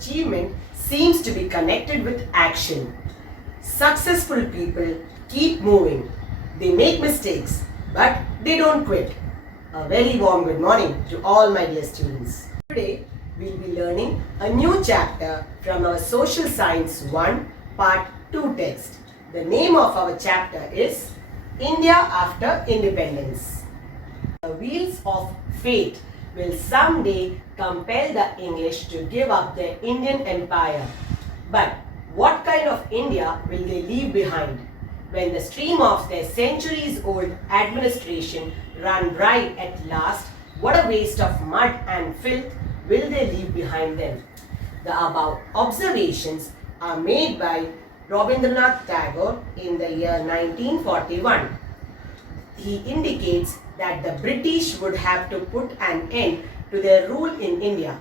achievement seems to be connected with action. Successful people keep moving. They make mistakes, but they don't quit. A very warm good morning to all my dear students. Today, we'll be learning a new chapter from our Social Science 1 Part 2 text. The name of our chapter is India After Independence. The wheels of fate will someday compel the English to give up their Indian empire. But what kind of India will they leave behind? When the stream of their centuries-old administration run dry at last, what a waste of mud and filth will they leave behind them? The above observations are made by Rabindranath Tagore in the year 1941. He indicates that the British would have to put an end to their rule in India.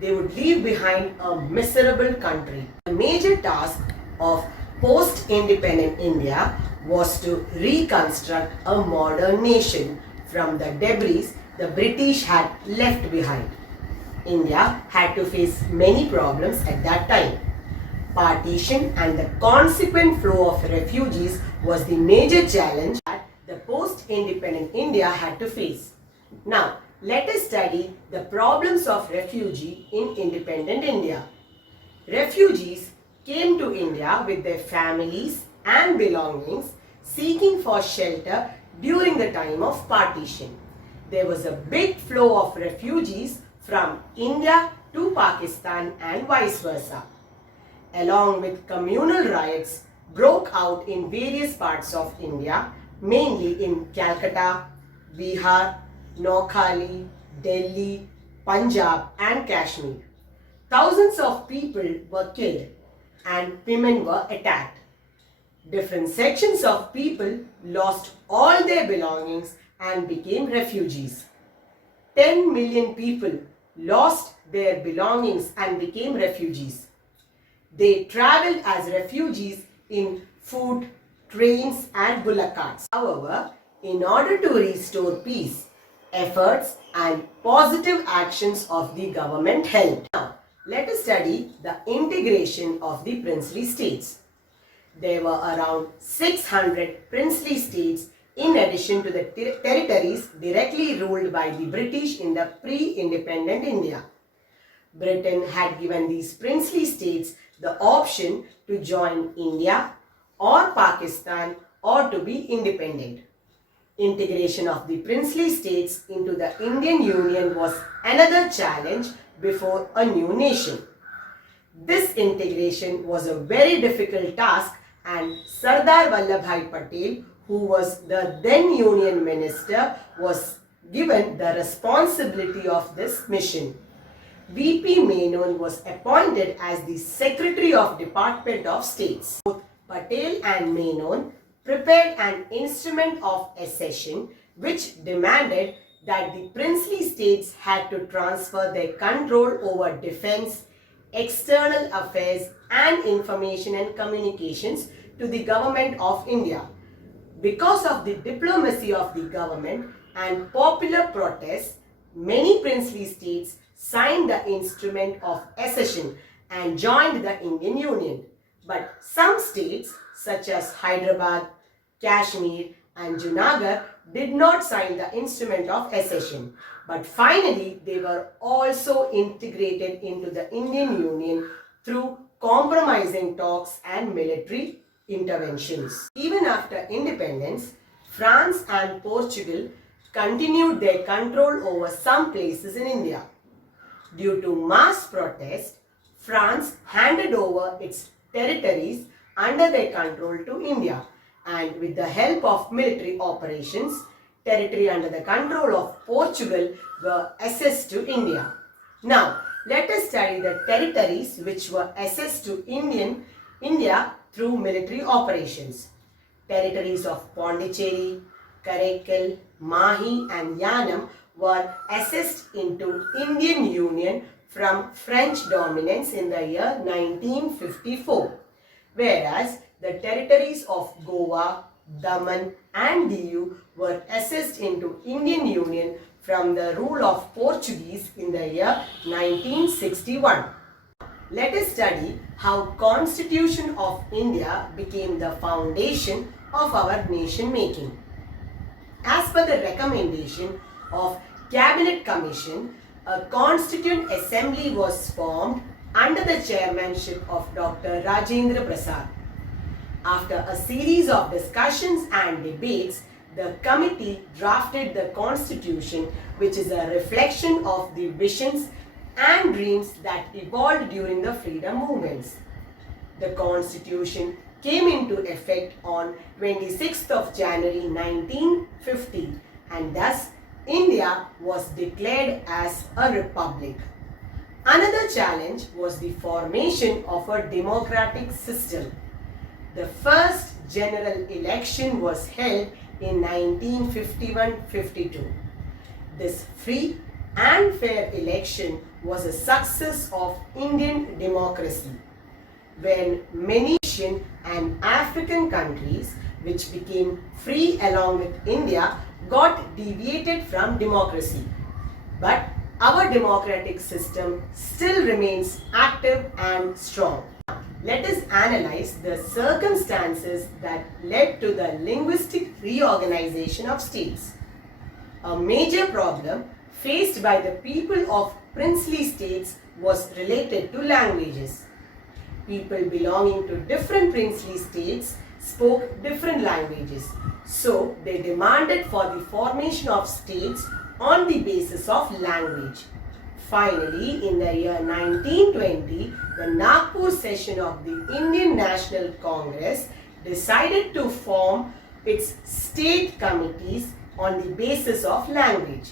They would leave behind a miserable country. The major task of post-independent India was to reconstruct a modern nation from the debris the British had left behind. India had to face many problems at that time. Partition and the consequent flow of refugees was the major challenge that the post-independent India had to face. Now, let us study the problems of refugee in independent India. Refugees came to India with their families and belongings, seeking for shelter during the time of partition. There was a big flow of refugees from India to Pakistan and vice versa. Along with communal riots broke out in various parts of India, mainly in Calcutta, Bihar, Noakhali, Delhi, Punjab and Kashmir. Thousands of people were killed and women were attacked. Different sections of people lost all their belongings and became refugees. 10 million people lost their belongings and became refugees. They travelled as refugees in food, trains and bullock carts. However, in order to restore peace, efforts and positive actions of the government helped. Now, let us study the integration of the princely states. There were around 600 princely states in addition to the territories directly ruled by the British in the pre-independent India. Britain had given these princely states the option to join India or Pakistan or to be independent. Integration of the princely states into the Indian Union was another challenge before a new nation. This integration was a very difficult task and Sardar Vallabhbhai Patel, who was the then Union Minister, was given the responsibility of this mission. V.P. Menon was appointed as the Secretary of Department of States. Both Patel and Menon prepared an instrument of accession which demanded that the princely states had to transfer their control over defense, external affairs and information and communications to the government of India. Because of the diplomacy of the government and popular protests, many princely states signed the instrument of accession and joined the Indian Union. But some states such as Hyderabad, Kashmir and Junagadh did not sign the instrument of accession. But finally, they were also integrated into the Indian Union through compromising talks and military interventions. Even after independence, France and Portugal continued their control over some places in India. Due to mass protest, France handed over its territories under their control to India, and with the help of military operations, territory under the control of Portugal were assessed to India. Now, let us study the territories which were assessed to India through military operations. Territories of Pondicherry, Karaikal, Mahi and Yanam were assessed into Indian Union from French dominance in the year 1954, whereas the territories of Goa, Daman and Diu were assessed into Indian Union from the rule of Portuguese in the year 1961. Let us study how Constitution of India became the foundation of our nation making. As per the recommendation of Cabinet Commission, a Constituent Assembly was formed under the chairmanship of Dr. Rajendra Prasad. After a series of discussions and debates, the committee drafted the constitution, which is a reflection of the visions and dreams that evolved during the freedom movements. The constitution came into effect on 26th of January 1950, and thus India was declared as a republic. Another challenge was the formation of a democratic system. The first general election was held in 1951-52. This free and fair election was a success of Indian democracy, when many Asian and African countries which became free along with India got deviated from democracy. But our democratic system still remains active and strong. Let us analyze the circumstances that led to the linguistic reorganization of states. A major problem faced by the people of princely states was related to languages. People belonging to different princely states spoke different languages, so they demanded for the formation of states on the basis of language. Finally, in the year 1920, the Nagpur session of the Indian National Congress decided to form its state committees on the basis of language.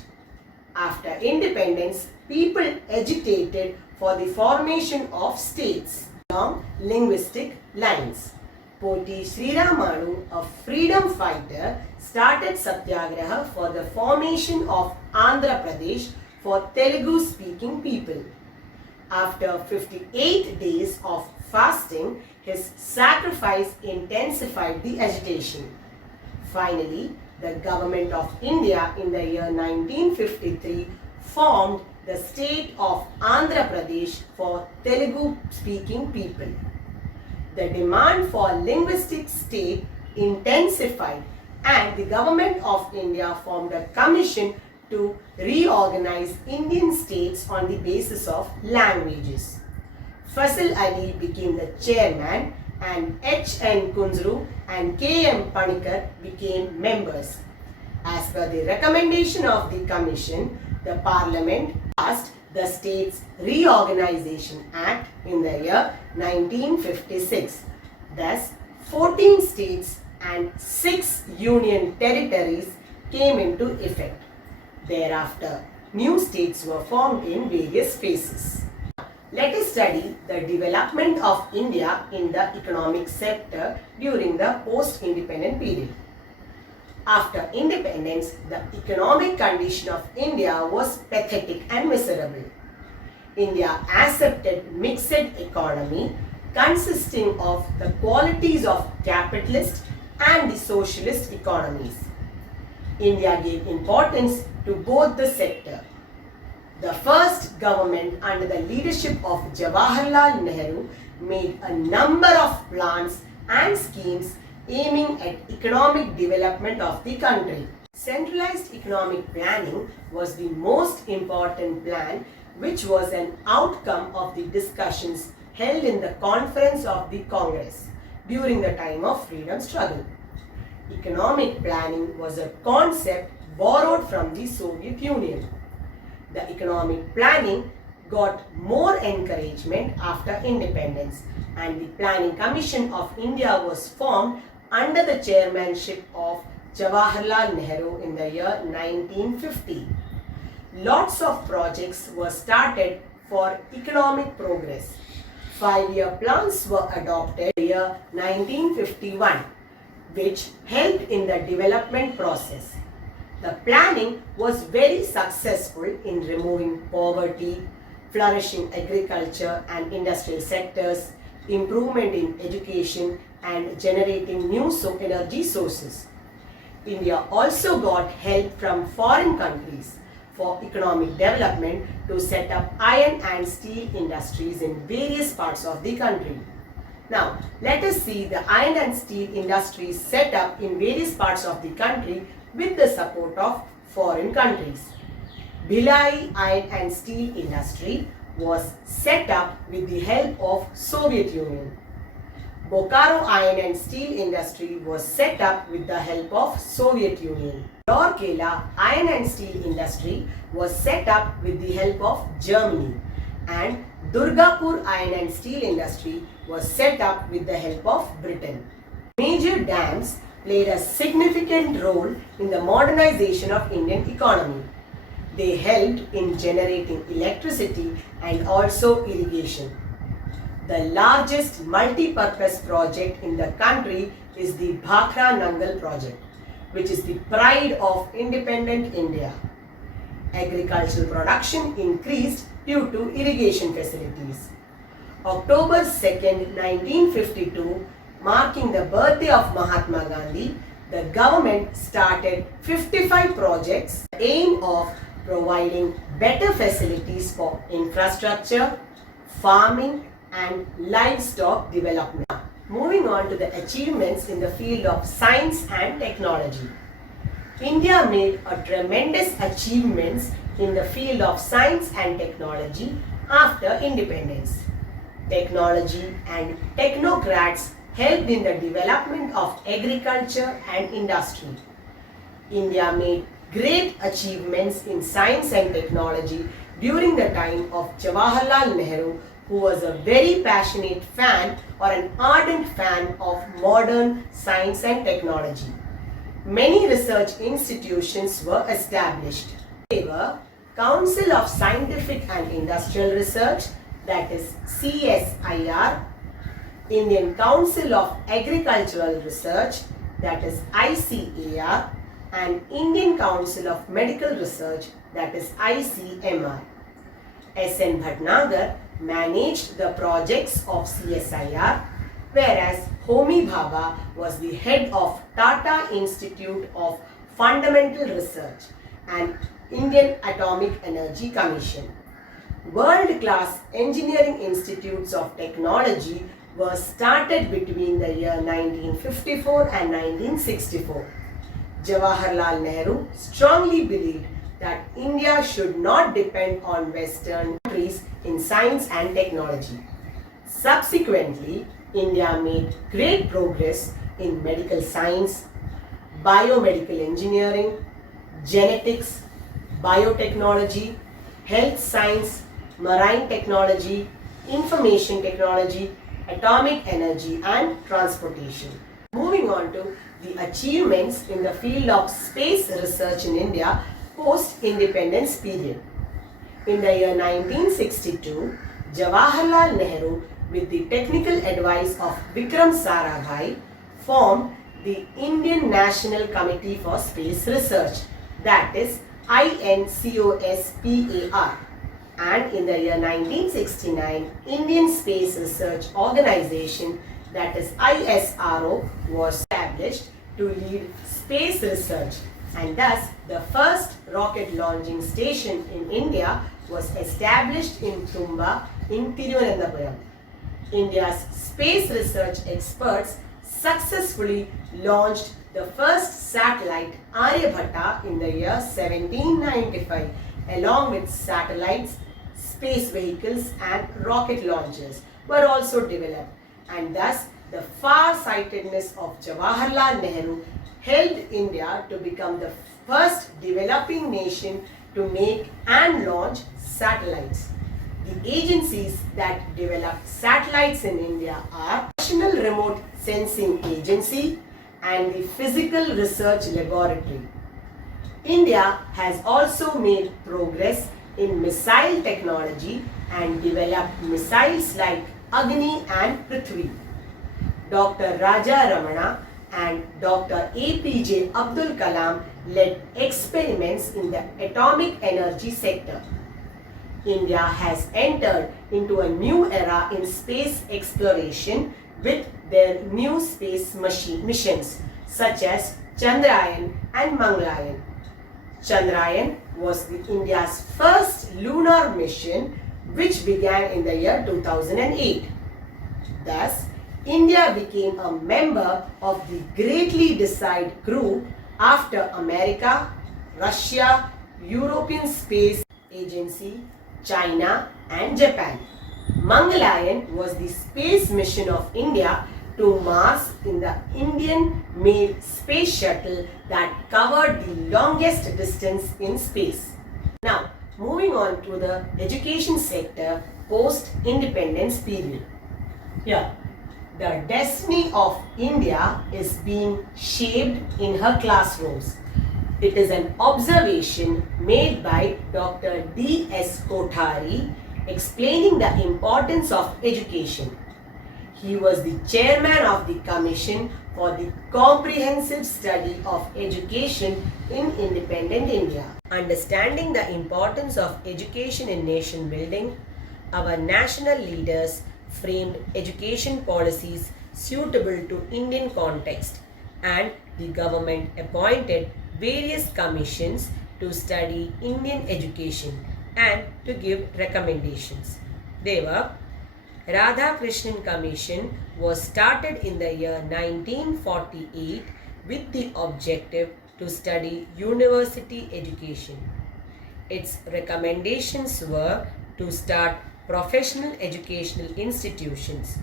After independence, people agitated for the formation of states along linguistic lines. Poti Sri Ramanu, a freedom fighter, started satyagraha for the formation of Andhra Pradesh for Telugu-speaking people. After 58 days of fasting, his sacrifice intensified the agitation. Finally, the government of India in the year 1953 formed the state of Andhra Pradesh for Telugu-speaking people. The demand for linguistic state intensified, and the government of India formed a commission to reorganize Indian states on the basis of languages. Faisal Ali became the chairman, and H.N. Kunzru and K.M. Panikkar became members. As per the recommendation of the commission, the parliament passed the States Reorganization Act in the year 1956. Thus, 14 states and 6 union territories came into effect. Thereafter, new states were formed in various phases. Let us study the development of India in the economic sector during the post-independent period. After independence, the economic condition of India was pathetic and miserable. India accepted mixed economy consisting of the qualities of capitalist and the socialist economies. India gave importance to both the sector. The first government under the leadership of Jawaharlal Nehru made a number of plans and schemes aiming at economic development of the country. Centralized economic planning was the most important plan, which was an outcome of the discussions held in the conference of the Congress during the time of freedom struggle. Economic planning was a concept borrowed from the Soviet Union. The economic planning got more encouragement after independence, and the Planning Commission of India was formed under the chairmanship of Jawaharlal Nehru in the year 1950. Lots of projects were started for economic progress. 5-year plans were adopted in the year 1951, which helped in the development process. The planning was very successful in removing poverty, flourishing agriculture and industrial sectors, improvement in education, and generating new energy sources. India also got help from foreign countries. for economic development to set up iron and steel industries in various parts of the country. Now, let us see the iron and steel industries set up in various parts of the country with the support of foreign countries. Bhilai Iron and Steel Industry was set up with the help of Soviet Union. Bokaro Iron and Steel Industry was set up with the help of Soviet Union. Rourkela Iron and Steel Industry was set up with the help of Germany, and Durgapur Iron and Steel Industry was set up with the help of Britain. Major dams played a significant role in the modernization of Indian economy. They helped in generating electricity and also irrigation. The largest multi-purpose project in the country is the Bhakra Nangal project, which is the pride of independent India. Agricultural production increased due to irrigation facilities. October 2nd, 1952, marking the birthday of Mahatma Gandhi, the government started 55 projects with the aim of providing better facilities for infrastructure, farming and livestock development. Moving on to the achievements in the field of science and technology. India made a tremendous achievements in the field of science and technology after independence. Technology and technocrats helped in the development of agriculture and industry. India made great achievements in science and technology during the time of Jawaharlal Nehru, who was a very passionate fan or an ardent fan of modern science and technology. Many research institutions were established. They were Council of Scientific and Industrial Research, that is CSIR, Indian Council of Agricultural Research, that is ICAR, and Indian Council of Medical Research, that is ICMR. S.N. Bhatnagar managed the projects of CSIR, whereas Homi Bhabha was the head of Tata Institute of Fundamental Research and Indian Atomic Energy Commission. World-class engineering institutes of technology were started between the year 1954 and 1964. Jawaharlal Nehru strongly believed that India should not depend on Western countries in science and technology. Subsequently, India made great progress in medical science, biomedical engineering, genetics, biotechnology, health science, marine technology, information technology, atomic energy and transportation. Moving on to the achievements in the field of space research in India post-independence period. In the year 1962, Jawaharlal Nehru, with the technical advice of Vikram Sarabhai, formed the Indian National Committee for Space Research, that is INCOSPAR. And in the year 1969, Indian Space Research Organization, that is ISRO, was established to lead space research, and thus the first rocket launching station in India was established in Tumba in Thiruvananthapuram. India's space research experts successfully launched the first satellite Aryabhatta in the year 1795, along with satellites, space vehicles and rocket launchers were also developed, and thus the far-sightedness of Jawaharlal Nehru helped India to become the first developing nation to make and launch satellites. The agencies that developed satellites in India are National Remote Sensing Agency and the Physical Research Laboratory. India has also made progress in missile technology and developed missiles like Agni and Prithvi. Dr. Raja Ramana and Dr. APJ Abdul Kalam led experiments in the atomic energy sector. India has entered into a new era in space exploration with their new space missions such as Chandrayaan and Mangalyaan. Chandrayaan was India's first lunar mission, which began in the year 2008. Thus, India became a member of the Greatly Decide group after America, Russia, European Space Agency, China and Japan. Mangalyaan was the space mission of India to Mars in the Indian-made space shuttle that covered the longest distance in space. Now, moving on to the education sector post-independence period. Here, the destiny of India is being shaped in her classrooms. It is an observation made by Dr. D.S. Kothari explaining the importance of education. He was the chairman of the Commission for the Comprehensive Study of Education in Independent India. Understanding the importance of education in nation building, our national leaders framed education policies suitable to Indian context, and the government appointed various commissions to study Indian education and to give recommendations. They were Radhakrishnan Commission was started in the year 1948 with the objective to study university education. Its recommendations were to start professional educational institutions,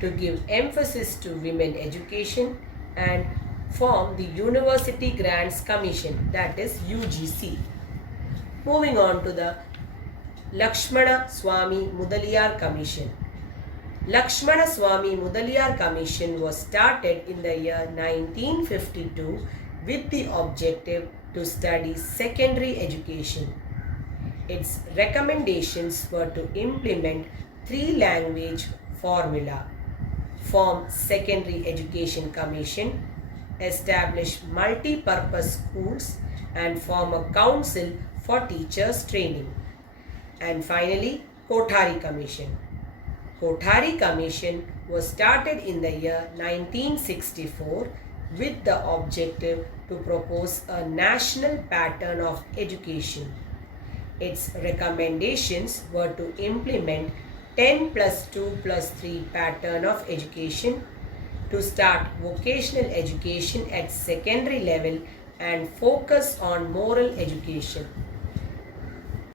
to give emphasis to women education and form the University Grants Commission, that is UGC. Moving on to the Lakshmana Swami Mudaliar Commission. Lakshmana Swami Mudaliar Commission was started in the year 1952 with the objective to study secondary education. Its recommendations were to implement three-language formula, form secondary education commission, establish multi-purpose schools and form a council for teachers training. And finally, Kothari Commission. Kothari Commission was started in the year 1964 with the objective to propose a national pattern of education. Its recommendations were to implement 10 plus 2 plus 3 pattern of education, to start vocational education at secondary level and focus on moral education.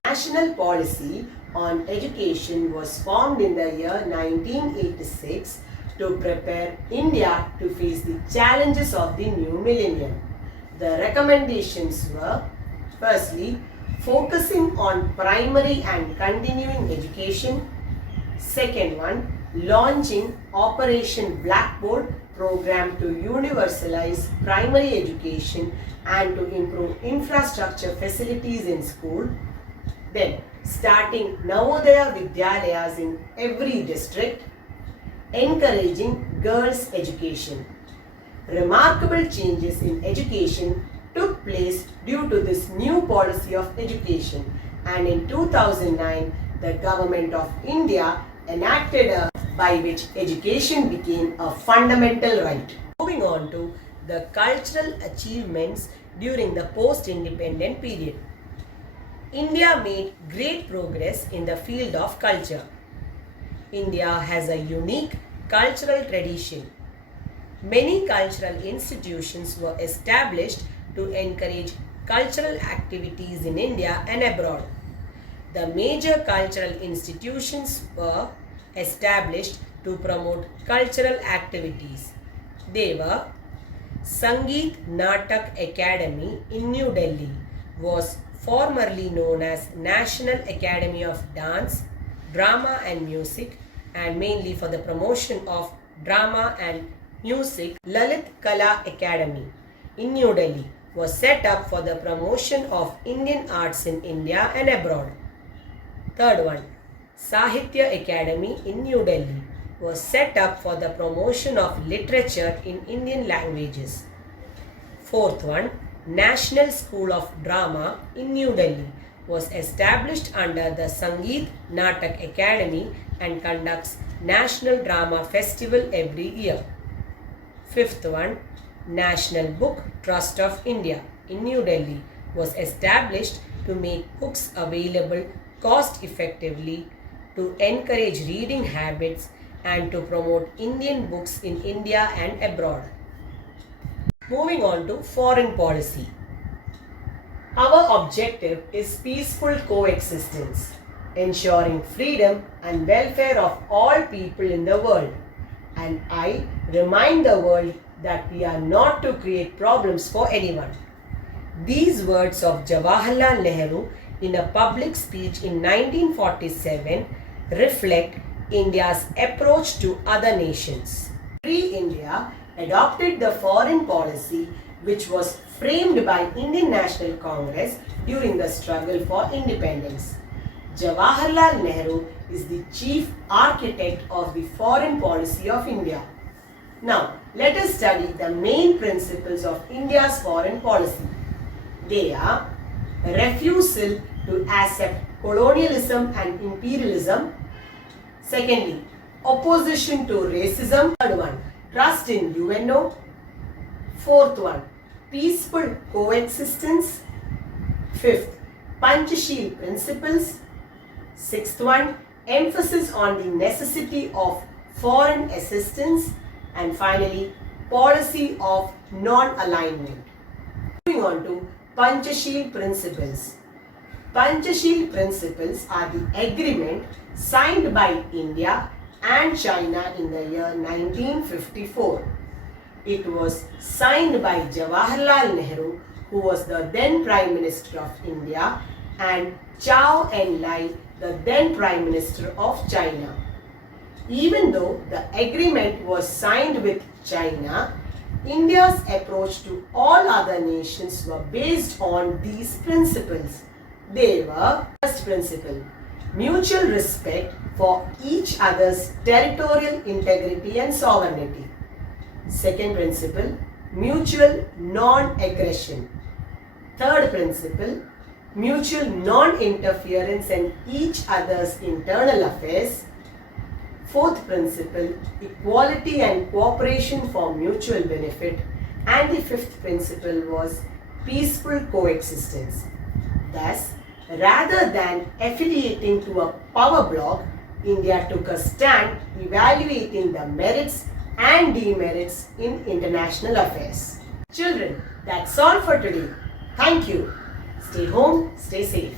National policy on education was formed in the year 1986 to prepare India to face the challenges of the new millennium. The recommendations were, firstly, focusing on primary and continuing education. Second one, launching Operation Blackboard program to universalize primary education and to improve infrastructure facilities in school. Then, starting Navodaya Vidyalayas in every district, encouraging girls' education. Remarkable changes in education took place due to this new policy of education, and in 2009, the Government of India enacted a by which education became a fundamental right. Moving on to the cultural achievements during the post-independent period. India made great progress in the field of culture. India has a unique cultural tradition. Many cultural institutions were established to encourage cultural activities in India and abroad. The major cultural institutions were established to promote cultural activities. They were Sangeet Natak Academy in New Delhi, was formerly known as National Academy of Dance, Drama and Music, and mainly for the promotion of drama and music. Lalit Kala Academy in New Delhi was set up for the promotion of Indian arts in India and abroad. Third one, Sahitya Academy in New Delhi was set up for the promotion of literature in Indian languages. Fourth one, National School of Drama in New Delhi was established under the Sangeet Natak Academy and conducts National Drama Festival every year. Fifth one, National Book Trust of India in New Delhi was established to make books available cost effectively, to encourage reading habits, and to promote Indian books in India and abroad. Moving on to foreign policy. Our objective is peaceful coexistence, ensuring freedom and welfare of all people in the world. And I remind the world that we are not to create problems for anyone. These words of Jawaharlal Nehru in a public speech in 1947 reflect India's approach to other nations. Free India adopted the foreign policy which was framed by Indian National Congress during the struggle for independence. Jawaharlal Nehru is the chief architect of the foreign policy of India. Now, let us study the main principles of India's foreign policy. They are refusal to accept colonialism and imperialism. Secondly, opposition to racism. Third one, trust in UNO. Fourth one, peaceful coexistence. Fifth, Panchashil principles. Sixth one, emphasis on the necessity of foreign assistance. And finally, policy of non-alignment. Moving on to Panchashil principles. Panchashil principles are the agreement signed by India and China in the year 1954. It was signed by Jawaharlal Nehru, who was the then Prime Minister of India, and Zhou Enlai, the then Prime Minister of China. Even though the agreement was signed with China, India's approach to all other nations were based on these principles. They were: first principle, mutual respect for each other's territorial integrity and sovereignty. Second principle, mutual non-aggression. Third principle, mutual non-interference in each other's internal affairs. Fourth principle, equality and cooperation for mutual benefit. And the fifth principle was peaceful coexistence. Thus, rather than affiliating to a power bloc, India took a stand evaluating the merits and demerits in international affairs. Children, that's all for today. Thank you. Stay home, stay safe.